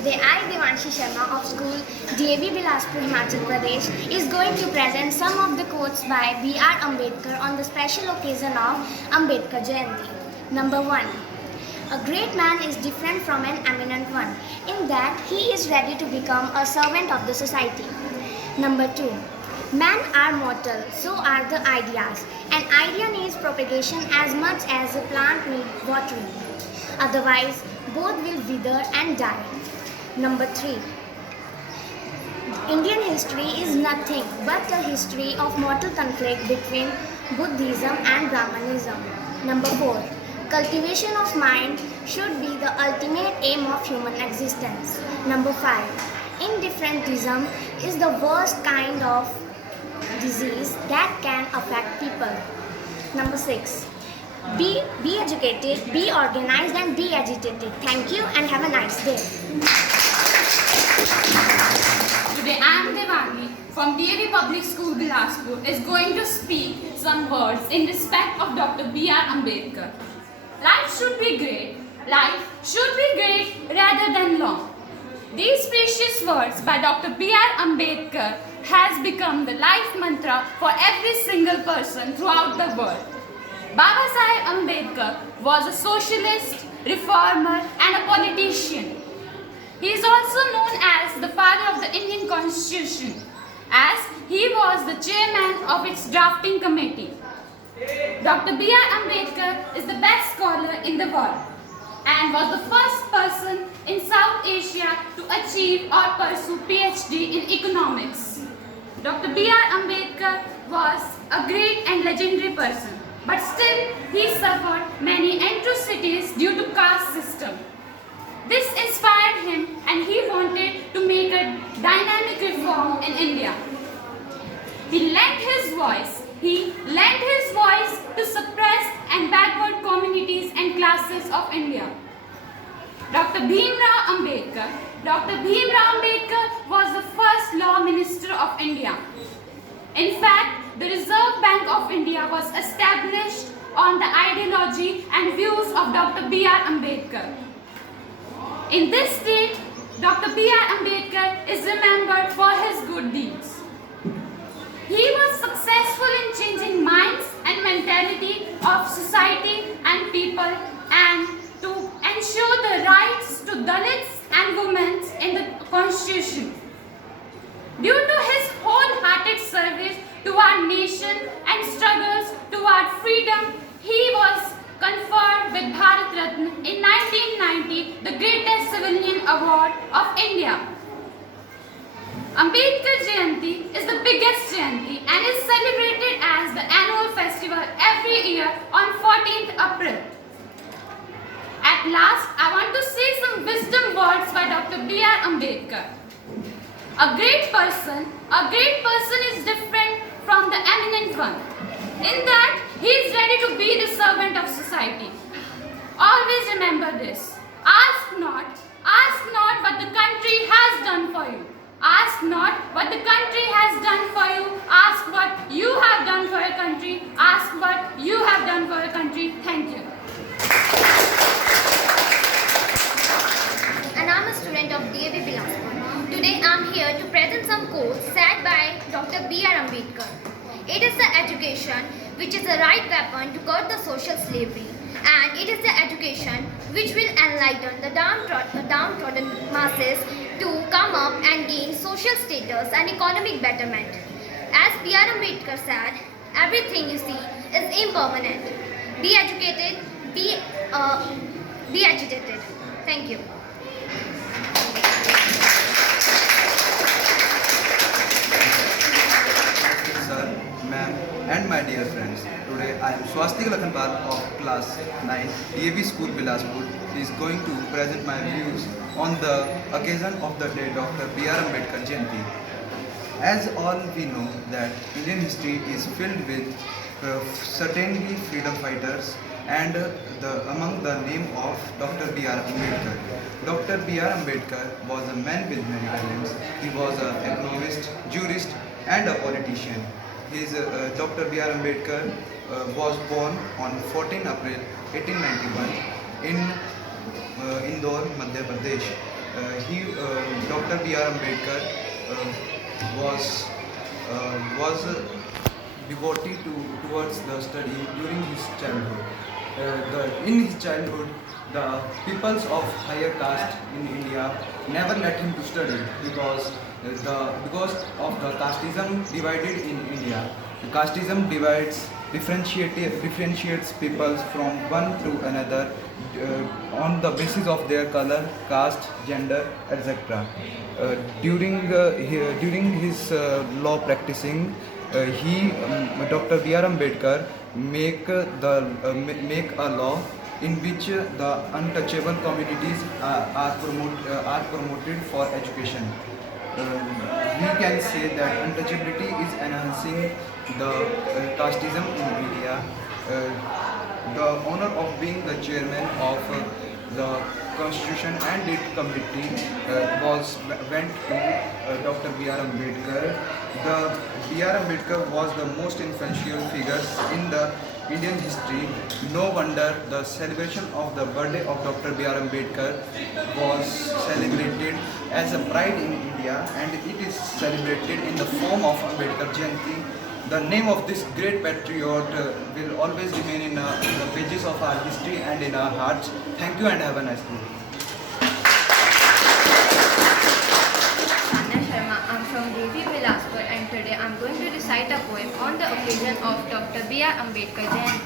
Today I, Devanshi Sharma of school Dav Bilaspur, Himachal Pradesh, is going to present some of the quotes by B.R. Ambedkar on the special occasion of Ambedkar Jayanti. Number 1. A great man is different from an eminent one in that he is ready to become a servant of the society. Number 2. Men are mortal, so are the ideas. An idea needs propagation as much as a plant needs watering. Otherwise, both will wither and die. Number 3. Indian history is nothing but a history of mortal conflict between Buddhism and Brahmanism. Number 4. Cultivation of mind should be the ultimate aim of human existence. Number 5. Indifferentism is the worst kind of disease that can affect people. Number 6. Be educated, be organized and be agitated. Thank you and have a nice day. Today I am Devani from DAV Public School Bilaspur is going to speak some words in respect of Dr. B.R. Ambedkar. Life should be great. Life should be great rather than long. These precious words by Dr. B.R. Ambedkar has become the life mantra for every single person throughout the world. Baba Saheb Ambedkar was a socialist, reformer and a politician. He is also known as the father of the Indian Constitution, as he was the chairman of its drafting committee. Dr. B.R. Ambedkar is the best scholar in the world and was the first person in South Asia to achieve or pursue PhD in economics. Dr. B.R. Ambedkar was a great and legendary person, but still he suffered many atrocities due to caste system. This inspired him and he wanted to make a dynamic reform in India. He lent his voice to suppressed and backward communities and classes of India. Dr. Bhimrao Ambedkar was the first law minister of India. In fact, the Reserve Bank of India was established on the ideology and views of Dr. B.R. Ambedkar. In this state, Dr. B.R. Ambedkar is remembered for his good deeds. He was successful in changing minds and mentality of society and people and to ensure the rights to Dalits and women in the Constitution. Due to his wholehearted service to our nation and struggles toward freedom, he was conferred with Bharat Ratna in 1990, the greatest civilian award of India. Ambedkar Jayanti is the biggest Jayanti and is celebrated as the annual festival every year on 14th April. At last, I want to say some wisdom words by Dr. B.R. Ambedkar. A great person is different from the eminent one, in that he is ready to be the servant of society. Always remember this. Ask not what the country has done for you. Ask not what the country has done for you. Ask what you have done for your country. Ask what you have done for your country. Thank you. And I'm a student of Dav Bilaspur. Today I'm here to present some quotes said by Dr. B.R. Ambedkar. It is the education which is the right weapon to curb the social slavery, and it is the education which will enlighten the downtrodden masses to come up and gain social status and economic betterment. As B.R. Ambedkar said, everything you see is impermanent. Be educated, be agitated. Thank you. Sir, ma'am, and my dear friends, today I am Swastik Lakhanpal of class 9 DAV School Bilaspur is going to present my views on the occasion of the day Dr. B.R. Ambedkar Jayanti. As all we know that Indian history is filled with certainly freedom fighters and among the name of Dr. B.R. Ambedkar. Dr. B.R. Ambedkar was a man with many talents. He was an economist, jurist and a politician. Dr. B.R. Ambedkar was born on 14 April 1891 in Indore, Madhya Pradesh. Dr. B.R. Ambedkar was devotee towards the study during his childhood. In his childhood, the peoples of higher caste in India never let him to study because of the casteism divided in India. The casteism differentiates peoples from one to another on the basis of their color, caste, gender, etc. During his law practicing, Dr. B.R. Ambedkar make a law in which the untouchable communities are promoted for education. We can say that untouchability is enhancing the casteism in India. The honor of being the chairman of the Constitution and Date Committee went to Dr. B.R. Ambedkar. The B.R. Ambedkar was the most influential figure in the Indian history. No wonder the celebration of the birthday of Dr. B.R. Ambedkar was celebrated as a pride in India, and it is celebrated in the form of Ambedkar Jayanti. The name of this great patriot will always remain in the pages of our history and in our hearts. Thank you and have a nice day. I'm from Dav Bilaspur, and today I'm going to recite a poem on the occasion of Dr. B.R. Ambedkar Jayanti.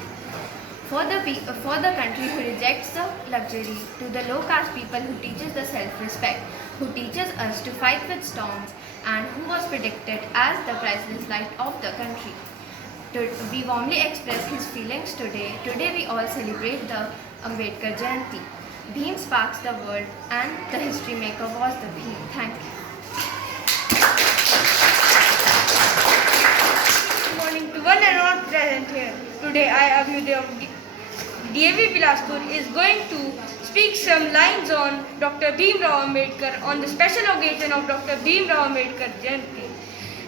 For the country who rejects the luxury, to the low caste people who teaches the self-respect, who teaches us to fight with storms, and who was predicted as the priceless light of the country. We warmly express his feelings today. Today we all celebrate the Ambedkar Jayanti. Bhim sparks the world, and the history maker was the Bhim. Thank you. Good morning to one and all present here. Today I, Abhyuday of Dav Bilaspur, is going to speak some lines on Dr. Bhim Rao Ambedkar on the special occasion of Dr. Bhim Rao Ambedkar Jayanti.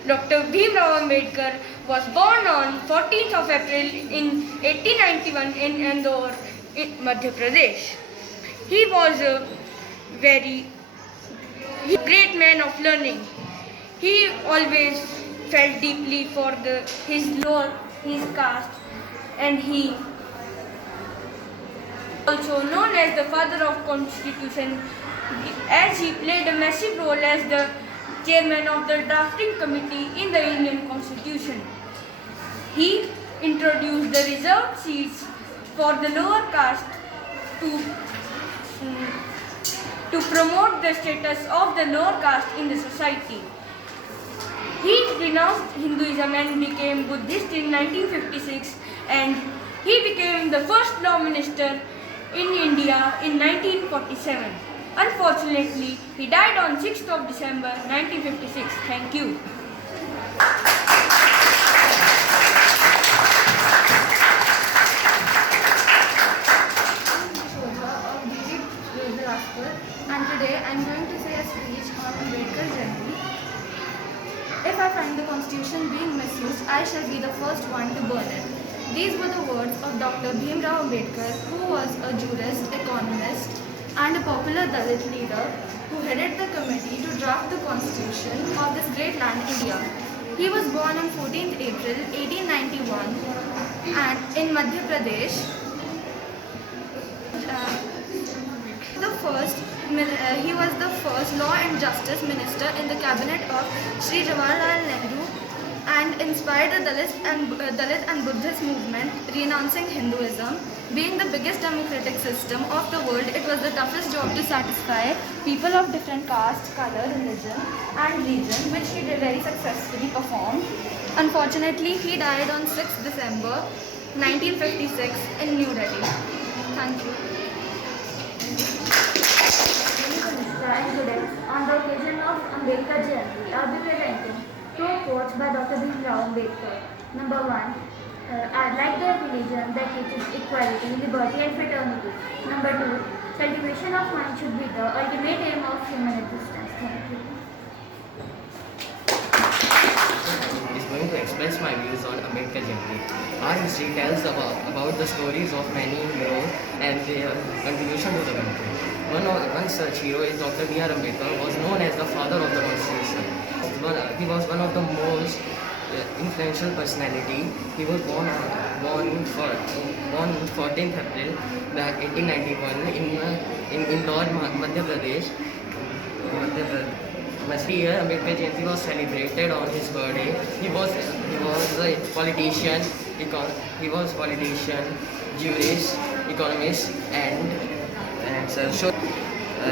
Dr. Bhim Rao Ambedkar was born on 14th of April in 1891 in Indore, Madhya Pradesh. He was a very great man of learning. He always felt deeply for his caste, and he also known as the father of Constitution, as he played a massive role as the chairman of the drafting committee in the Indian Constitution. He introduced the reserved seats for the lower caste to promote the status of the lower caste in the society. He renounced Hinduism and became Buddhist in 1956, and he became the first law minister in India in 1947. Unfortunately, he died on 6th of December 1956. Thank you. And today I am going to say a speech on Ambedkar Jayanti. If I find the constitution being misused, I shall be the first one to burn it. These were the words of Dr. Bhim Rao Ambedkar, who was a jurist, economist, and a popular Dalit leader who headed the committee to draft the constitution of this great land, India. He was born on 14th April 1891 and in Madhya Pradesh. He was the first law and justice minister in the cabinet of Sri Jawaharlal Nehru, and inspired the Dalit and Buddhist movement, renouncing Hinduism. Being the biggest democratic system of the world, it was the toughest job to satisfy people of different caste, color, religion and region, which he did very successfully perform. Unfortunately, he died on 6th December 1956 in New Delhi. Thank you. And today, on the occasion of Ambedkar Jayanti, I will be presenting two quotes by Dr. Bhim Rao Ambedkar. Number one, I like the religion that teaches equality, liberty and fraternity. Number two, cultivation of mind should be the ultimate aim of human existence. Thank you. going to express my views on Ambedkar Jayanti. Our history tells about the stories of many heroes and their contribution to the country. One such hero is Dr. B.R. Ambedkar, was known as the father of the Constitution. He was one of the most influential personality. He was born 14th April 1891 in Indore, Madhya Pradesh. Every year, Ambedkar Jayanti was celebrated on his birthday. He was a politician. He was politician, jurist, economist, and so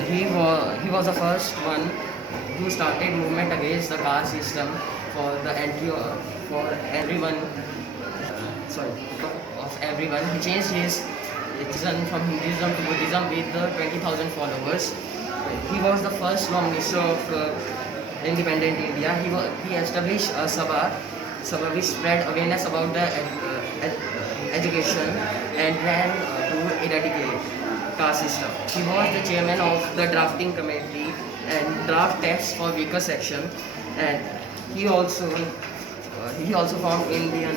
he was the first one who started movement against the caste system for the entry for everyone. Of everyone. He changed his religion from Hinduism to Buddhism with 20,000 followers. He was the first Prime Minister of independent India. He established a Sabha which spread awareness about the education and ran to eradicate caste system. He was the chairman of the drafting committee and draft text for weaker section, and he also formed Indian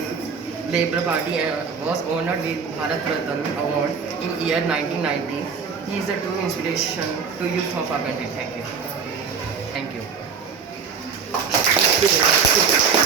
Labour Party and was honored with Bharat Ratna Award in year 1990. He is a true inspiration to youth of our country. Thank you. Thank you.